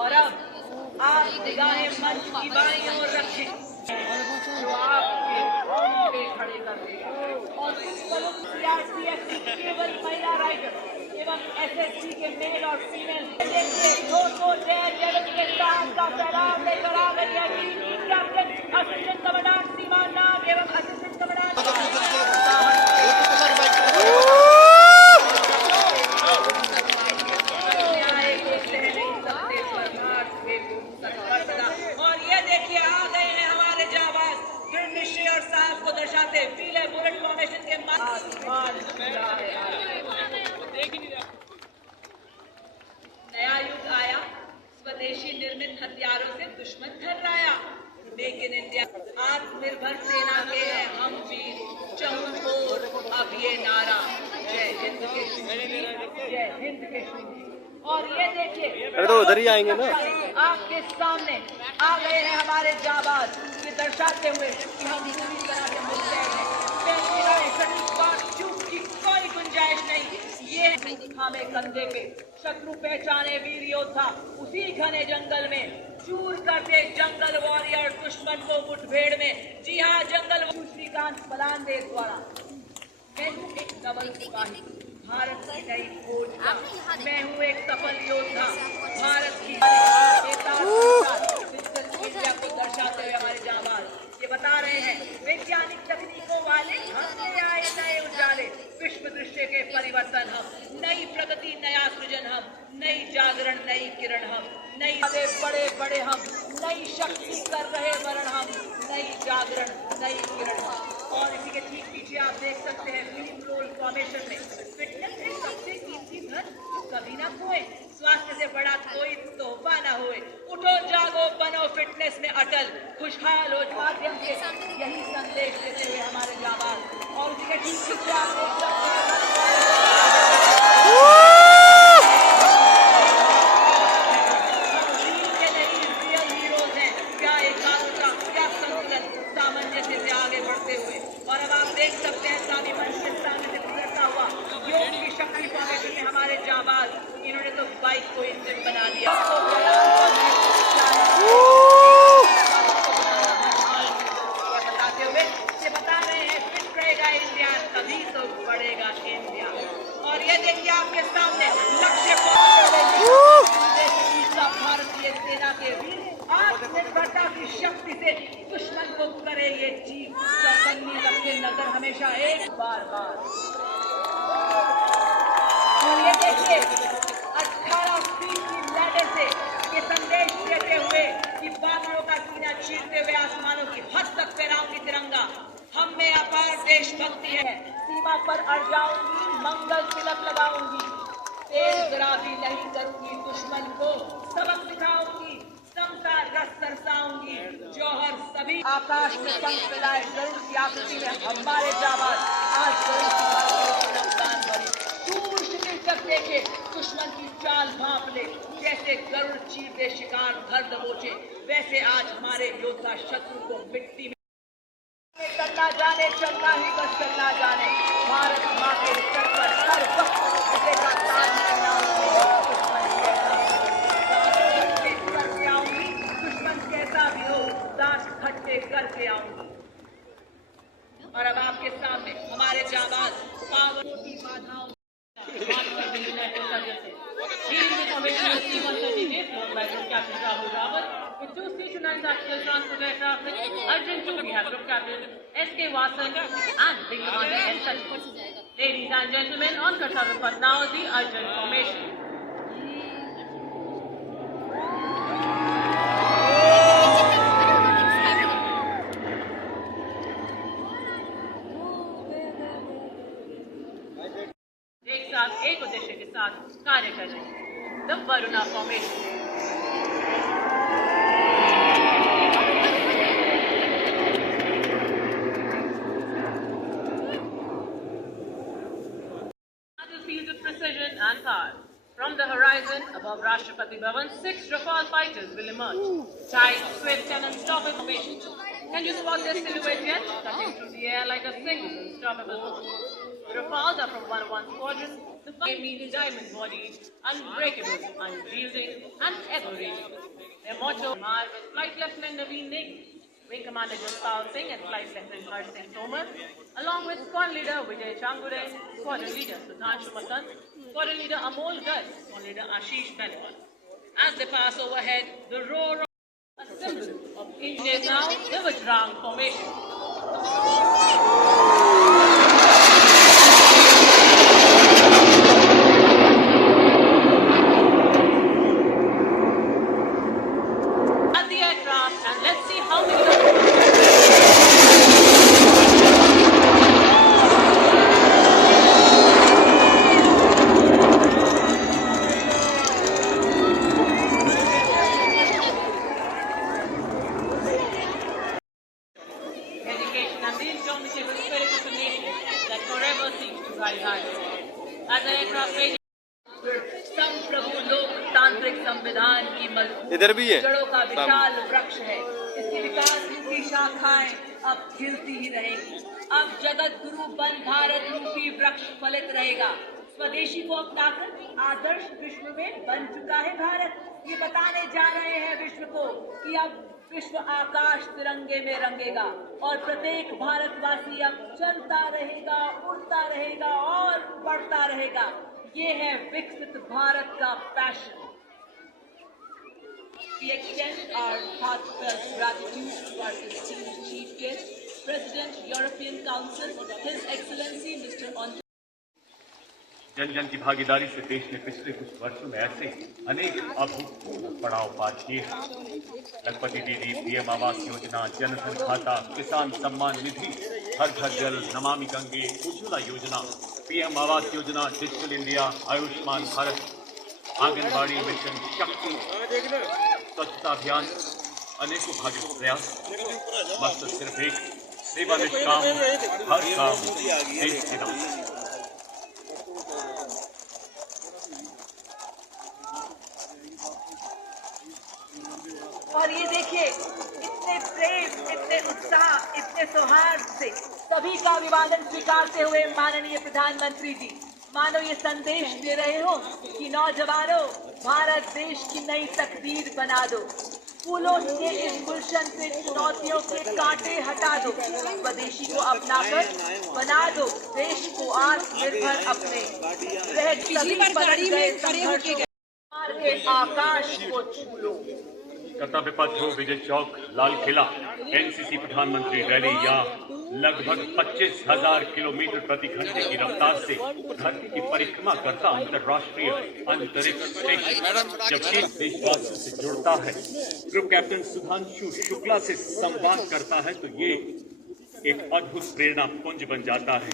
और अब आप निगाहें मंच की बाईं ओर रखें जो आपके पे खड़े कर देगा। और कुछ पलों सीआरपीएफ की केवल महिला राइडर एवं एसएसबी के मेल और फीमेल दो जय जगत के साथ का फैलाव लेकर आ गई है टीम की कैप्टन असिस्टेंट कमांडेंट सीमा नाग एवं असिस्टेंट कमांडेंट को दर्शाते पीले बुलेट फॉर्मेशन के नया युग आया, स्वदेशी निर्मित हथियारों से दुश्मन थर्राया। मेक इन इंडिया आत्मनिर्भर सेना के हैं हम वीर, चहुओर अब ये नारा जय हिंद के जय हिंद के शूर। और ये देखिए तो उधर ही आएंगे ना, आपके सामने आ गए हैं हमारे जाबाज, ये दर्शाते हुए कि हम पूरी तरह से मुस्तैद हैं। चूक की कोई गुंजाइश नहीं। ये हमें कंधे पे शत्रु पहचाने वीर योद्धा, उसी घने जंगल में चूर करते जंगल वॉरियर दुश्मन को मुठभेड़ में। जी हाँ, जंगल श्रीकांत बलानदेव द्वारा एक डबल सिपाही, भारत की नई खोज का मैं हूँ एक सफल योद्धा, भारत की इंडिया को दर्शाते हुए हमारे जाबाज ये बता रहे हैं वैज्ञानिक तकनीकों वाले हमने आए नए उजाले, विश्व दृश्य के परिवर्तन हम, नई प्रगति नया सृजन हम, नई जागरण नई किरण हम, नई बड़े बड़े हम, नई शक्ति कर रहे वरण हम, नई जागरण नई किरण हम। और इसी के ठीक पीछे आप देख सकते हैं फिल्म रोल फॉर्मेशन में फिटनेस है सबसे कीमती धन जो कभी ना खोए, स्वास्थ्य से बड़ा कोई तोहफा ना होए। उठो जागो बनो फिटनेस में अटल, खुशहाल हो माध्यम से यही संदेश देते हुए हमारे जाबाज। और इसी के ठीक पीछे आप देख सकते हैं सामंजस्य से आगे बढ़ते हुए। और अब आप देख सकते हैं सामने मंच के सामने से गुजरता हुआ योग की शक्ति फॉर्मेशन में हमारे जाबाज, इन्होंने तो बाइक को इंजन बना दिया। बताते हुए ये बता रहे हैं फिट रहेगा इंडिया तभी तो बढ़ेगा इंडिया। और ये देखिए आपके सामने लक्ष्य भारतीय सेना के वीर आत्मनिर्भरता की शक्ति से दुश्मन को करे ये चीज चौकन्नी रखे नजर हमेशा एक बार। और ये देखिए 18 फीट की लैडर से ये संदेश देते हुए कि बादलों का सीना चीरते हुए आसमानों की हद तक फहराऊंगी तिरंगा, हम में अपार देशभक्ति है, सीमा पर अड़ जाऊंगी मंगल तिलक लगाऊंगी, तेज गुलाबी नहीं करूंगी दुश्मन को सबक सिखाऊंगी, समता रस तरसाऊंगी, जौहर सभी आकाश में पंख फैलाए गरुड़ की आकृति में हमारे जाबाज आज गरुड़ की रफ्तार भरी दूर शिविर तक देखे दुश्मन की चाल भांप ले। जैसे गरुड़ चीरते शिकार घर दबोचे, वैसे आज हमारे योद्धा शत्रु को मिट्टी में करना जाने, चलना ही बस चलना जाने। भारत माँ के सर पर हर वक्त का ताज करना करके आऊंगी, दुश्मन कैसा भी हो दांत खट्टे करके आऊंगी। और अब आपके सामने हमारे जाबाज पावरों की बाधाओं with 2 station tactical transport aircraft Arjun 2 we have Group Captain S.K. Vasan and Big Commander S. Sachin. Ladies and gentlemen, on Kasharufat now the Arjun formation. एक साथ एक उद्देश्य के साथ कार्य कर रहे हैं, the Varuna formation. Precision and power. From the horizon above Rashtrapati Bhavan, 6 Rafale fighters will emerge. Tight, swift and unstoppable formation. Can you spot their silhouette yet? Cutting through the air like a single unstoppable force. The Rafales are from 101 Squadron. The mean diamond body, unbreakable, unyielding, and ever-raging. Their motto, Mar, was Flight Lieutenant Naveen Negi, Wing Commander Jaspal Singh and Flight Lieutenant Harsh Singh Tomar, along with Squadron Leader Vijay Changure, Squadron Leader Sudhanshu Masant, Squadron Leader Amol Garg, Squadron Leader Ashish Benwal. As they pass overhead, the roar of a symbol of India's now Vivitrang formation. At the aircraft, and let's see how many. Education and the indomitable spirit of a nation that forever seeks to rise higher. As an aircraft संप्रभु लोकतांत्रिक संविधान की मजबूत इधर भी है जड़ों का विशाल वृक्ष है। इसकी विकास की शाखाएं अब खिलती ही रहेंगी। अब जगत गुरु बन भारत रूपी वृक्ष फलित रहेगा। स्वदेशी को अपनाकर आदर्श विश्व में बन चुका है भारत। ये बताने जा रहे हैं विश्व को कि अब विश्व आकाश तिरंगे में रंगेगा और प्रत्येक भारतवासी अब चलता रहेगा, उड़ता रहेगा और बढ़ता रहेगा। ये है विकसित भारत का passion. We extend our heartfelt gratitude to our esteemed chief guest, President, European Council, His Excellency Mr. Antonio. जन जन की भागीदारी से देश ने पिछले कुछ वर्षों में ऐसे अनेक अभूतपूर्व पड़ाव पार किए हैं। लखपति दीदी, पीएम आवास योजना, जनधन खाता, किसान सम्मान निधि, हर घर जल, नमामि गंगे, उज्ज्वला योजना, PM Awas Yojana, digital India, Ayushman Bharat, anganwadi mission शक्ति, स्वच्छता अभियान, अनेकों भाग्य प्रयास, मकसद सिर्फ एक, सेवा निष्काम, हर काम देश के नाम। और ये देखिए इतने प्रेम, इतने उत्साह, इतने सौहार्द से सभी का अभिवादन स्वीकारते हुए माननीय प्रधानमंत्री जी मानो ये संदेश दे रहे हो कि नौजवानों, भारत देश की नई तकदीर बना दो। फूलों के इस गुलशन से चुनौतियों के कांटे हटा दो। स्वदेशी को अपनाकर बना दो देश को आत्मनिर्भर अपने। के आकाश को छू लो। कर्तव्य पथ हो, विजय चौक, लाल किला, एनसीसी प्रधानमंत्री रैली या लगभग 25,000 किलोमीटर प्रति घंटे की रफ्तार से धरती की परिक्रमा करता अंतर्राष्ट्रीय अंतरिक्ष स्टेशन जब एक देशवासियों से जुड़ता है, ग्रुप कैप्टन सुधांशु शुक्ला से संवाद करता है, तो ये एक अद्भुत प्रेरणा पुंज बन जाता है।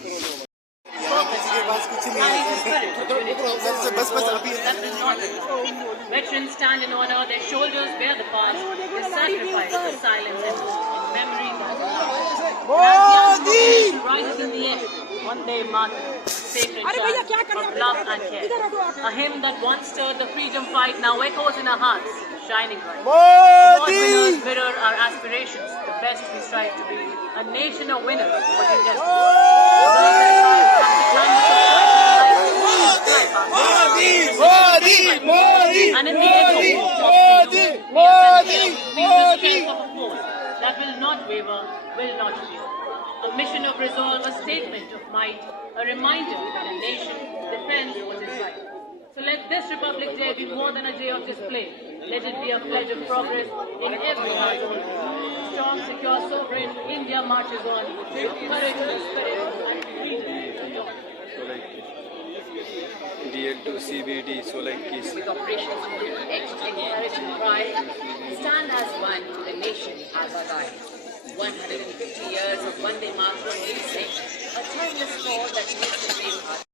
Veterans stand in honor, their shoulders bear the past, their sacrifice, their silence and hope, in memory of rises in the air, one day marked sacred chant of love and care. A hymn that once stirred the freedom fight now echoes in our hearts, shining bright. Award winners mirror our aspirations, the best we strive to be, a nation of winners forging destiny. And in the echo of the strength of a force that will not waver, will not fear. A mission of resolve, a statement of might, a reminder that a nation defends what is right. So let this Republic Day be more than a day of display. Let it be a pledge of progress in every household. Strong, secure, sovereign, India marches on with courage, spirit, and freedom. DL2 CBD Solakis. With operations X courage and pride, stand as one, the nation as our guide. 150 years of Vande Mataram music, a timeless call that makes the brave heart